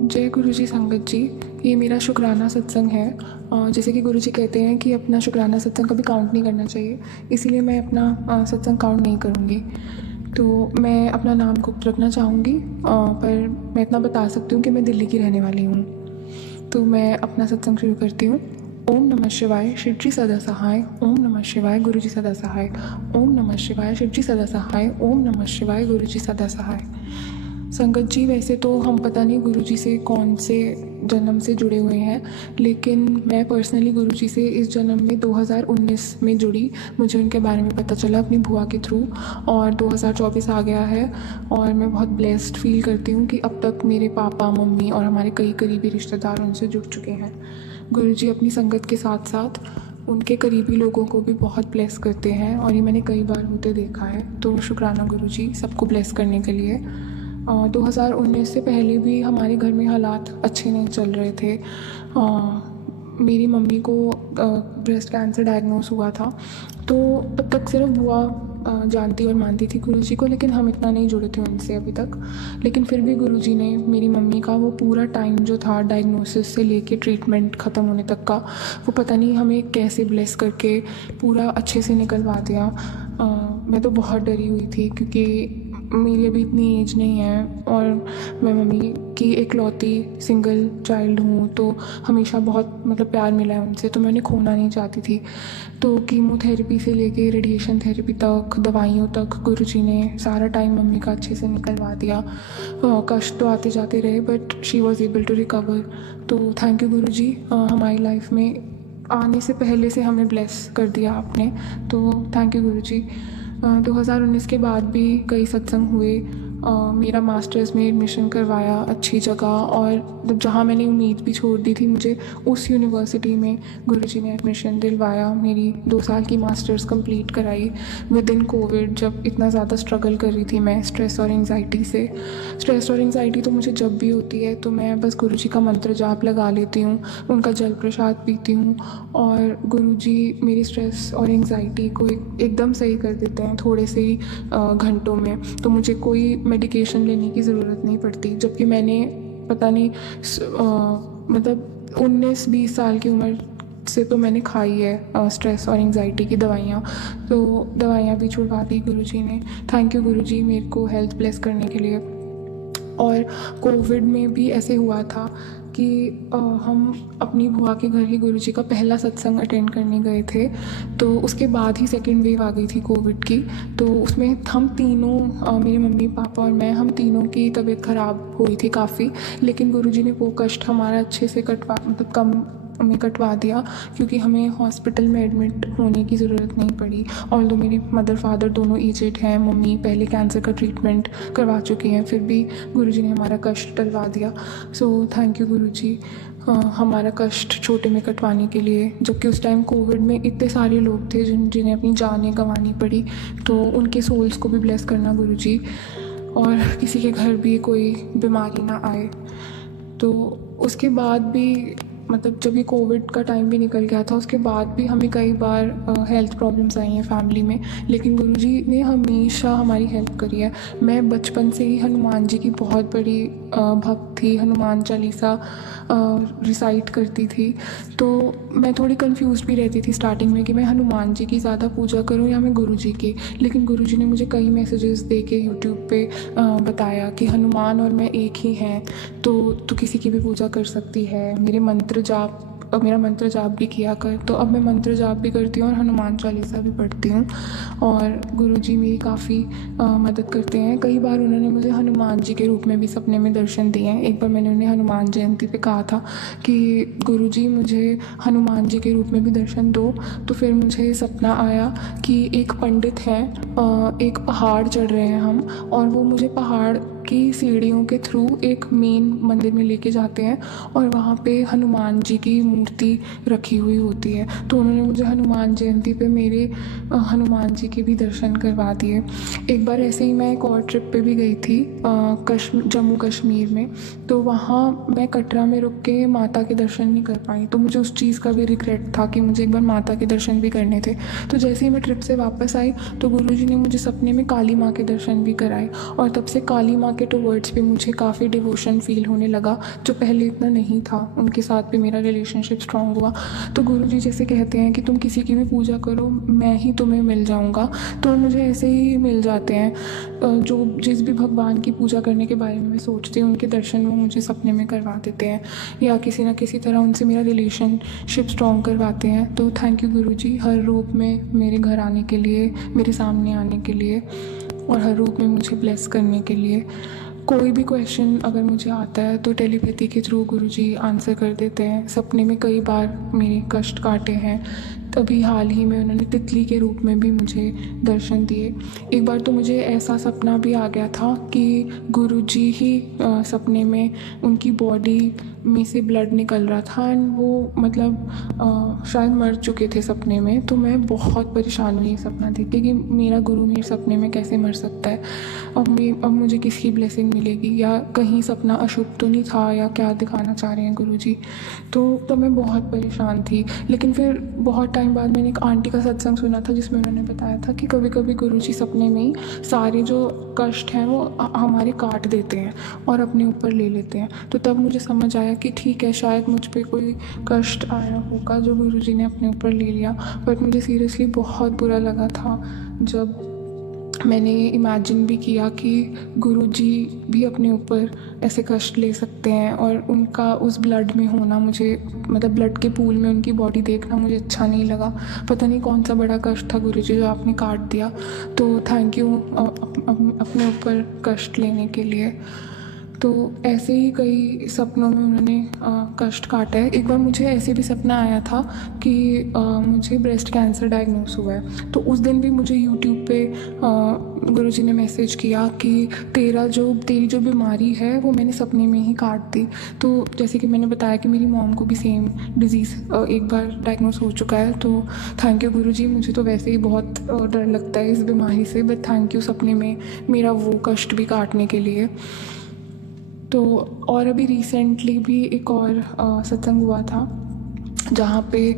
जय गुरु जी संगत जी। ये मेरा शुक्राना सत्संग है। जैसे कि गुरु जी कहते हैं कि अपना शुक्राना सत्संग कभी काउंट नहीं करना चाहिए, इसीलिए मैं अपना सत्संग काउंट नहीं करूँगी। तो मैं अपना नाम गुप्त रखना चाहूँगी, पर मैं इतना बता सकती हूँ कि मैं दिल्ली की रहने वाली हूँ। तो मैं अपना सत्संग शुरू करती हूँ। ओम नमः शिवाय, शिव जी सदा सहाय। ओम नमः शिवाय, गुरु जी सदा सहाय। ओम नमः शिवाय, शिव जी सदा सहाय। ओम नमः शिवाय, गुरु जी सदा सहाय। संगत जी, वैसे तो हम पता नहीं गुरु जी से कौन से जन्म से जुड़े हुए हैं, लेकिन मैं पर्सनली गुरु जी से इस जन्म में 2019 में जुड़ी। मुझे उनके बारे में पता चला अपनी बुआ के थ्रू, और 2024 आ गया है और मैं बहुत ब्लेस्ड फील करती हूँ कि अब तक मेरे पापा मम्मी और हमारे कई करीबी रिश्तेदार उनसे जुड़ चुके हैं। गुरु जी अपनी संगत के साथ साथ उनके करीबी लोगों को भी बहुत ब्लेस करते हैं, और ये मैंने कई बार होते देखा है। तो शुक्राना गुरु जी सबको ब्लेस करने के लिए। 2019 से पहले भी हमारे घर में हालात अच्छे नहीं चल रहे थे। मेरी मम्मी को ब्रेस्ट कैंसर डायग्नोस हुआ था, तो तब तक सिर्फ बुआ जानती और मानती थी गुरु जी को, लेकिन हम इतना नहीं जुड़े थे उनसे अभी तक। लेकिन फिर भी गुरु जी ने मेरी मम्मी का वो पूरा टाइम जो था डायग्नोसिस से लेके ट्रीटमेंट ख़त्म होने तक का, वो पता नहीं हमें कैसे ब्लेस करके पूरा अच्छे से निकलवा दिया। मैं तो बहुत डरी हुई थी, क्योंकि मेरी अभी इतनी एज नहीं है और मैं मम्मी की इकलौती सिंगल चाइल्ड हूँ, तो हमेशा बहुत प्यार मिला है उनसे, तो मैं उन्हें खोना नहीं चाहती थी। तो कीमोथेरेपी से लेके रेडिएशन थेरेपी तक, दवाइयों तक गुरुजी ने सारा टाइम मम्मी का अच्छे से निकलवा दिया। कष्ट तो आते जाते रहे, but she was able to recover. तो थैंक यू गुरुजी, हमारी लाइफ में आने से पहले से हमें ब्लेस कर दिया आपने, तो थैंक यू गुरुजी। 2019 के बाद भी कई सत्संग हुए। मेरा मास्टर्स में एडमिशन करवाया अच्छी जगह, और जहाँ मैंने उम्मीद भी छोड़ दी थी, मुझे उस यूनिवर्सिटी में गुरुजी ने एडमिशन दिलवाया। मेरी 2 साल की मास्टर्स कंप्लीट कराई विद इन कोविड, जब इतना ज़्यादा स्ट्रगल कर रही थी मैं स्ट्रेस और एंग्जाइटी से। स्ट्रेस और एंग्जाइटी तो मुझे जब भी होती है तो मैं बस गुरुजी का मंत्र जाप लगा लेती हूँ, उनका जल प्रसाद पीती हूँ, और गुरुजी मेरी स्ट्रेस और एंग्जाइटी को एकदम सही कर देते हैं थोड़े से ही घंटों में। तो मुझे कोई मेडिकेशन लेने की ज़रूरत नहीं पड़ती, जबकि मैंने पता नहीं 19-20 साल की उम्र से तो मैंने खाई है स्ट्रेस और एंग्जाइटी की दवाइयाँ। तो दवाइयाँ भी छुड़वा दी गुरुजी ने। थैंक यू गुरुजी मेरे को हेल्थ ब्लेस करने के लिए। और कोविड में भी ऐसे हुआ था कि हम अपनी बुआ के घर ही गुरुजी का पहला सत्संग अटेंड करने गए थे, तो उसके बाद ही सेकेंड वेव आ गई थी कोविड की। तो उसमें हम तीनों, मेरे मम्मी पापा और मैं, हम तीनों की तबीयत ख़राब हुई थी काफ़ी, लेकिन गुरुजी ने वो कष्ट हमारा अच्छे से कम में कटवा दिया, क्योंकि हमें हॉस्पिटल में एडमिट होने की ज़रूरत नहीं पड़ी। ऑल्दो मेरे मदर फादर दोनों एजेड हैं, मम्मी पहले कैंसर का ट्रीटमेंट करवा चुकी हैं, फिर भी गुरुजी ने हमारा कष्ट टलवा दिया। सो थैंक यू गुरुजी, हमारा कष्ट छोटे में कटवाने के लिए। जबकि उस टाइम कोविड में इतने सारे लोग थे जिन्हें अपनी जानें गंवानी पड़ी, तो उनके सोल्स को भी ब्लेस करना गुरुजी, और किसी के घर भी कोई बीमारी ना आए। तो उसके बाद भी जब ये कोविड का टाइम भी निकल गया था, उसके बाद भी हमें कई बार हेल्थ प्रॉब्लम्स आई हैं फैमिली में, लेकिन गुरुजी ने हमेशा हमारी हेल्प करी है। मैं बचपन से ही हनुमान जी की बहुत बड़ी भक्त थी, हनुमान चालीसा रिसाइट करती थी। तो मैं थोड़ी कंफ्यूज भी रहती थी स्टार्टिंग में कि मैं हनुमान जी की ज़्यादा पूजा करूं या मैं गुरुजी की, लेकिन गुरुजी ने मुझे कई मैसेजेस दे के यूट्यूब पे बताया कि हनुमान और मैं एक ही हैं, तो तू किसी की भी पूजा कर सकती है। मेरा मंत्र जाप भी किया कर। तो अब मैं मंत्र जाप भी करती हूँ और हनुमान चालीसा भी पढ़ती हूँ, और गुरुजी मेरी काफ़ी मदद करते हैं। कई बार उन्होंने मुझे हनुमान जी के रूप में भी सपने में दर्शन दिए हैं। एक बार मैंने उन्हें हनुमान जयंती पे कहा था कि गुरुजी मुझे हनुमान जी के रूप में भी दर्शन दो, तो फिर मुझे सपना आया कि एक पंडित हैं, एक पहाड़ चढ़ रहे हैं हम, और वो मुझे पहाड़ की सीढ़ियों के थ्रू एक मेन मंदिर में लेके जाते हैं, और वहाँ पे हनुमान जी की मूर्ति रखी हुई होती है। तो उन्होंने मुझे हनुमान जयंती पे मेरे हनुमान जी के भी दर्शन करवा दिए। एक बार ऐसे ही मैं एक और ट्रिप पे भी गई थी जम्मू कश्मीर में, तो वहाँ मैं कटरा में रुक के माता के दर्शन नहीं कर पाई, तो मुझे उस चीज़ का भी रिग्रेट था कि मुझे एक बार माता के दर्शन भी करने थे। तो जैसे ही मैं ट्रिप से वापस आई, तो गुरुजी ने मुझे सपने में काली माँ के दर्शन भी कराए, और तब से काली माँ के टुवर्ड्स भी मुझे काफ़ी डिवोशन फील होने लगा, जो पहले इतना नहीं था। उनके साथ भी मेरा रिलेशनशिप स्ट्रॉन्ग हुआ। तो गुरुजी जैसे कहते हैं कि तुम किसी की भी पूजा करो, मैं ही तुम्हें मिल जाऊँगा, तो मुझे ऐसे ही मिल जाते हैं। जो जिस भी भगवान की पूजा करने के बारे में मैं सोचती हूँ, उनके दर्शन वो मुझे सपने में करवा देते हैं, या किसी न किसी तरह उनसे मेरा रिलेशनशिप स्ट्रॉन्ग करवाते हैं। तो थैंक यू गुरुजी, हर रूप में मेरे घर आने के लिए, मेरे सामने आने के लिए, और हर रूप में मुझे ब्लेस करने के लिए। कोई भी क्वेश्चन अगर मुझे आता है तो टेलीपैथी के थ्रू गुरुजी आंसर कर देते हैं। सपने में कई बार मेरे कष्ट काटे हैं। तभी हाल ही में उन्होंने तितली के रूप में भी मुझे दर्शन दिए। एक बार तो मुझे ऐसा सपना भी आ गया था कि गुरुजी ही सपने में उनकी बॉडी में से ब्लड निकल रहा था, एंड वो मतलब शायद मर चुके थे सपने में। तो मैं बहुत परेशान हुई सपना देख के कि मेरा गुरु मेरे सपने में कैसे मर सकता है। अब मुझे किसकी ब्लेसिंग मिलेगी, या कहीं सपना अशुभ तो नहीं था, या क्या दिखाना चाह रहे हैं गुरुजी। तो मैं बहुत परेशान थी। लेकिन फिर बहुत टाइम बाद मैंने एक आंटी का सत्संग सुना था, जिसमें उन्होंने बताया था कि कभी कभी गुरुजी सपने में ही सारे जो कष्ट हैं वो हमारे काट देते हैं और अपने ऊपर ले लेते हैं। तो तब मुझे समझ आया कि ठीक है, शायद मुझ पे कोई कष्ट आया होगा जो गुरुजी ने अपने ऊपर ले लिया। बट मुझे सीरियसली बहुत बुरा लगा था जब मैंने ये इमेजिन भी किया कि गुरुजी भी अपने ऊपर ऐसे कष्ट ले सकते हैं, और उनका उस ब्लड में होना, मुझे मतलब ब्लड के पूल में उनकी बॉडी देखना मुझे अच्छा नहीं लगा। पता नहीं कौन सा बड़ा कष्ट था गुरुजी जो आपने काट दिया। तो थैंक यू अपने ऊपर कष्ट लेने के लिए। तो ऐसे ही कई सपनों में उन्होंने कष्ट काटा है। एक बार मुझे ऐसे भी सपना आया था कि मुझे ब्रेस्ट कैंसर डायग्नोस हुआ है। तो उस दिन भी मुझे यूट्यूब पे गुरुजी ने मैसेज किया कि तेरी जो बीमारी है वो मैंने सपने में ही काट दी। तो जैसे कि मैंने बताया कि मेरी मॉम को भी सेम डिज़ीज़ एक बार डायग्नोस हो चुका है। तो थैंक यू गुरुजी, मुझे तो वैसे ही बहुत डर लगता है इस बीमारी से, बट थैंक यू सपने में मेरा वो कष्ट भी काटने के लिए। तो और अभी रिसेंटली भी एक और सत्संग हुआ था जहाँ पे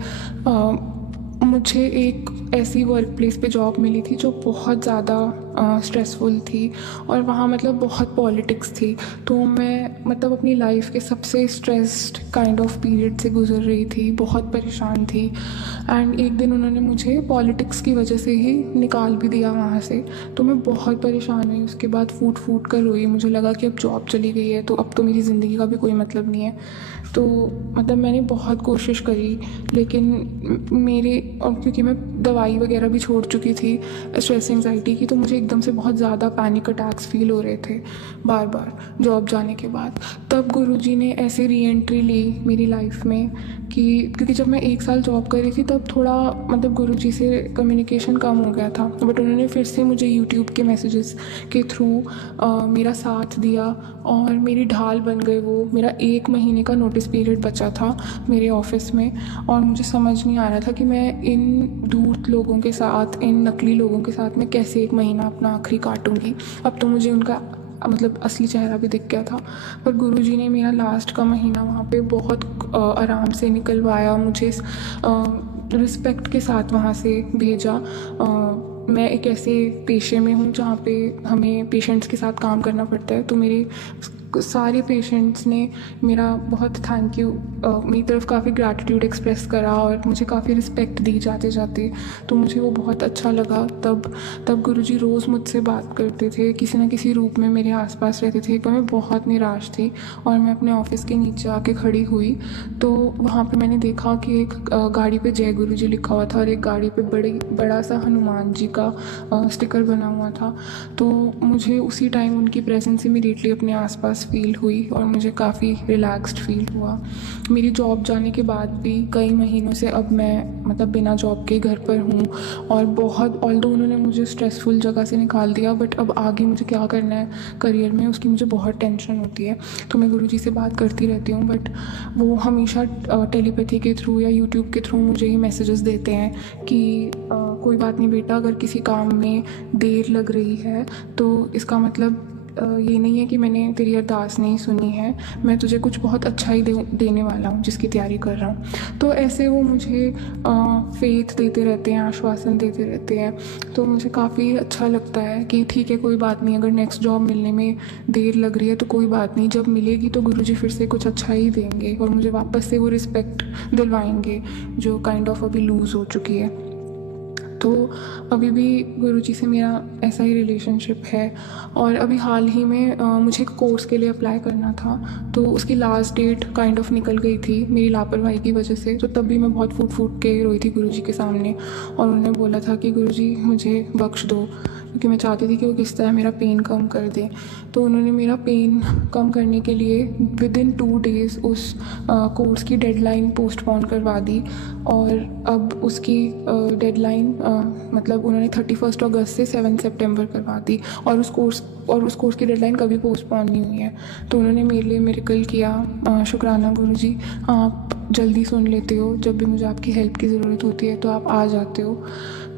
मुझे एक ऐसी वर्क प्लेस पे जॉब मिली थी जो बहुत ज़्यादा स्ट्रेसफुल थी, और वहाँ मतलब बहुत पॉलिटिक्स थी। तो मैं मतलब अपनी लाइफ के सबसे स्ट्रेस्ड काइंड ऑफ पीरियड से गुजर रही थी, बहुत परेशान थी। एंड एक दिन उन्होंने मुझे पॉलिटिक्स की वजह से ही निकाल भी दिया वहाँ से। तो मैं बहुत परेशान हुई, उसके बाद फूट फूट कर रोई। मुझे लगा कि अब जॉब चली गई है तो अब तो मेरी ज़िंदगी का भी कोई मतलब नहीं है। तो मतलब मैंने बहुत कोशिश करी, लेकिन और क्योंकि मैं दवाई वगैरह भी छोड़ चुकी थी स्ट्रेस एंजाइटी की, तो मुझे एकदम से बहुत ज़्यादा पैनिक अटैक्स फील हो रहे थे बार बार जॉब जाने के बाद। तब गुरुजी ने ऐसे री एंट्री ली मेरी लाइफ में क्योंकि जब मैं 1 साल जॉब कर रही थी तब थोड़ा मतलब गुरुजी से कम्युनिकेशन कम हो गया था, बट उन्होंने फिर से मुझे यूट्यूब के मैसेजेस के थ्रू मेरा साथ दिया और मेरी ढाल बन गए वो। मेरा 1 महीने का नोटिस पीरियड बचा था मेरे ऑफिस में, और मुझे समझ नहीं आ रहा था कि मैं इन धूर्त लोगों के साथ, इन नकली लोगों के साथ मैं कैसे 1 महीना अपना आखिरी काटूंगी। अब तो मुझे उनका मतलब असली चेहरा भी दिख गया था। पर गुरुजी ने मेरा लास्ट का महीना वहाँ पे बहुत आराम से निकलवाया, मुझे रिस्पेक्ट के साथ वहाँ से भेजा। मैं एक ऐसे पेशे में हूँ जहाँ पे हमें पेशेंट्स के साथ काम करना पड़ता है, तो मेरे सारे पेशेंट्स ने मेरा बहुत थैंक यू मेरी तरफ काफ़ी ग्रैटिट्यूड एक्सप्रेस करा और मुझे काफ़ी रिस्पेक्ट दी जाते जाते, तो मुझे वो बहुत अच्छा लगा। तब गुरुजी रोज़ मुझसे बात करते थे, किसी न किसी रूप में मेरे आसपास रहते थे। पर मैं बहुत निराश थी और मैं अपने ऑफिस के नीचे आके खड़ी हुई, तो वहाँ पे मैंने देखा कि एक गाड़ी पे जय गुरुजी लिखा हुआ था और एक गाड़ी पे बड़ा सा हनुमान जी का स्टिकर बना हुआ था। तो मुझे उसी टाइम उनकी प्रेजेंस इमीडिएटली अपने आसपास फील हुई और मुझे काफ़ी रिलैक्स्ड फील हुआ। मेरी जॉब जाने के बाद भी कई महीनों से अब मैं मतलब बिना जॉब के घर पर हूँ, और बहुत ऑल्दो उन्होंने मुझे स्ट्रेसफुल जगह से निकाल दिया, बट अब आगे मुझे क्या करना है करियर में उसकी मुझे बहुत टेंशन होती है। तो मैं गुरुजी से बात करती रहती हूँ, बट वो हमेशा टेलीपैथी के थ्रू या यूट्यूब के थ्रू मुझे ही मैसेजेस देते हैं कि कोई बात नहीं बेटा, अगर किसी काम में देर लग रही है तो इसका मतलब ये नहीं है कि मैंने तेरी अरदास नहीं सुनी है, मैं तुझे कुछ बहुत अच्छा ही देने वाला हूँ जिसकी तैयारी कर रहा हूँ। तो ऐसे वो मुझे फेथ देते रहते हैं, आश्वासन देते रहते हैं। तो मुझे काफ़ी अच्छा लगता है कि ठीक है, कोई बात नहीं, अगर नेक्स्ट जॉब मिलने में देर लग रही है तो कोई बात नहीं, जब मिलेगी तो गुरुजी फिर से कुछ अच्छा ही देंगे और मुझे वापस से वो रिस्पेक्ट दिलवाएंगे जो काइंड ऑफ अभी लूज़ हो चुकी है। तो अभी भी गुरुजी से मेरा ऐसा ही रिलेशनशिप है। और अभी हाल ही में मुझे एक कोर्स के लिए अप्लाई करना था, तो उसकी लास्ट डेट काइंड ऑफ निकल गई थी मेरी लापरवाही की वजह से। तो तब भी मैं बहुत फूट फूट के रोई थी गुरुजी के सामने, और उन्होंने बोला था कि गुरुजी मुझे बख्श दो, क्योंकि मैं चाहती थी कि वो किस तरह मेरा पेन कम कर दें। तो उन्होंने मेरा पेन कम करने के लिए विदिन 2 डेज़ उस कोर्स की डेडलाइन पोस्टपोन करवा दी, और अब उसकी डेडलाइन मतलब उन्होंने 31 अगस्त से 7 सितंबर करवा दी, और उस कोर्स की डेडलाइन कभी पोस्टपोन नहीं हुई है। तो उन्होंने मेरे लिए मिरेकल किया। शुक्राना गुरुजी, आप जल्दी सुन लेते हो, जब भी मुझे आपकी हेल्प की ज़रूरत होती है तो आप आ जाते हो।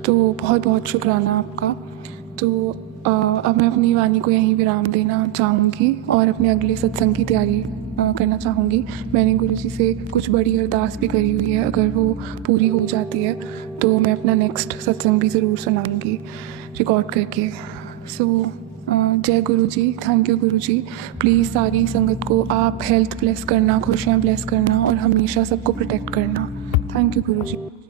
तो बहुत बहुत शुक्राना आपका। तो अब मैं अपनी वाणी को यहीं विराम देना चाहूँगी और अपने अगले सत्संग की तैयारी करना चाहूँगी। मैंने गुरुजी से कुछ बड़ी अरदास भी करी हुई है, अगर वो पूरी हो जाती है तो मैं अपना नेक्स्ट सत्संग भी ज़रूर सुनाऊँगी रिकॉर्ड करके। सो जय गुरुजी, थैंक यू गुरुजी। प्लीज़ सारी संगत को आप हेल्थ ब्लेस करना, खुशियाँ ब्लेस करना और हमेशा सबको प्रोटेक्ट करना। Thank you Guruji.